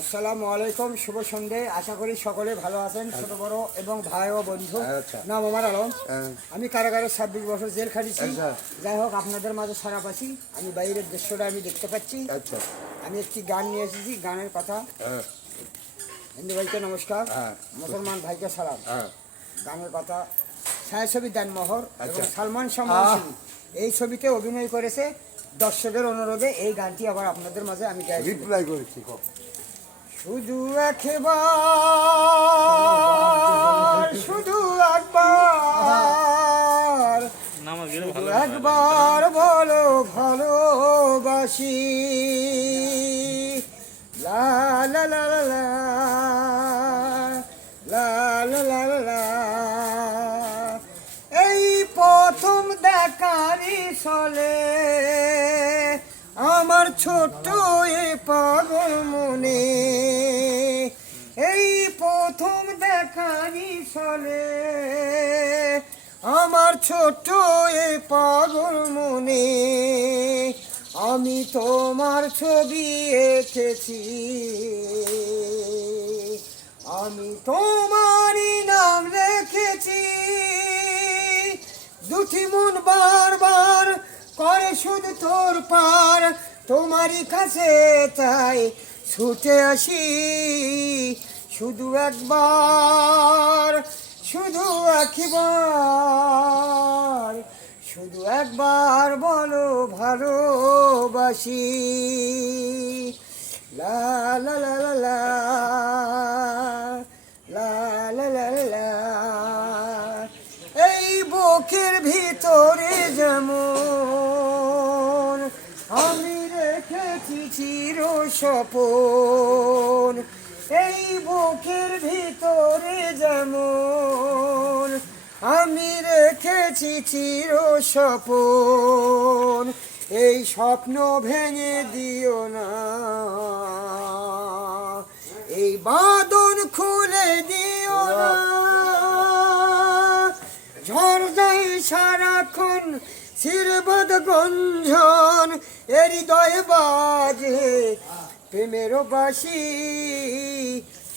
আসসালামু আলাইকুম, শুভ সন্ধে। আশা করি সকলে ভালো আছেন, ছোট বড় এবং ভাই ও বন্ধু। নাম আমার আলম। আমি কারাগারে 26 বছর জেল খাটিছি। যাই হোক, আপনাদের মাঝে সারা পাচ্ছি। আমি বাইরের দৃশ্যটা আমি দেখতে পাচ্ছি। আমি একটি গান নিয়ে এসেছি, গানের কথা। হিন্দু ভাইকে নমস্কার, মুসলমান ভাইকে সালাম। গানের কথা ছায়াছবি দেনমোহর এবং সালমান শাহ এই ছবিতে অভিনয় করেছে। দর্শকের অনুরোধে এই গানটি আবার আপনাদের মাঝে আমি রিপ্লাই করেছি। শুধু একবার, শুধু একবার, শুধু একবার বলো ভালোবাসি। লা লা লা লা লা লা লা লা। এই প্রথম দেখারি চলে আমার ছোট্ট এ পাগল মনে। এই প্রথম দেখারি চলে আমার ছোট্ট এ পাগল মনে। আমি তোমার ছবি এঁকেছি, আমি তোমারই নাম রেখেছি। দুটি মন বারবার করে শুধু তোর পার, তোমারই কাছে তাই ছুটে আসি। শুধু একবার, শুধু একবার, শুধু একবার বলো ভালোবাসি। লা লা লা লা লা লা লা লা লা। এই বুকের ভিতরে যেমন আমি রেখেছি চির স্বপন। এই বুকের ভিতরে যেমন আমি রেখেছি চির স্বপন। এই স্বপ্ন ভেঙে দিও না, এই বাঁধন খুলে দিও না। ঝড় যায় সারাক্ষণ শিরবদ গঞ্জন, এর হৃদয়ে বাজে প্রেমের বাঁশি।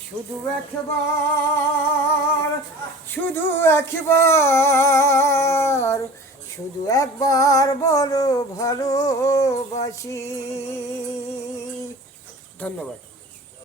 শুধু একবার, শুধু একবার, শুধু একবার বলো ভালোবাসি। ধন্যবাদ।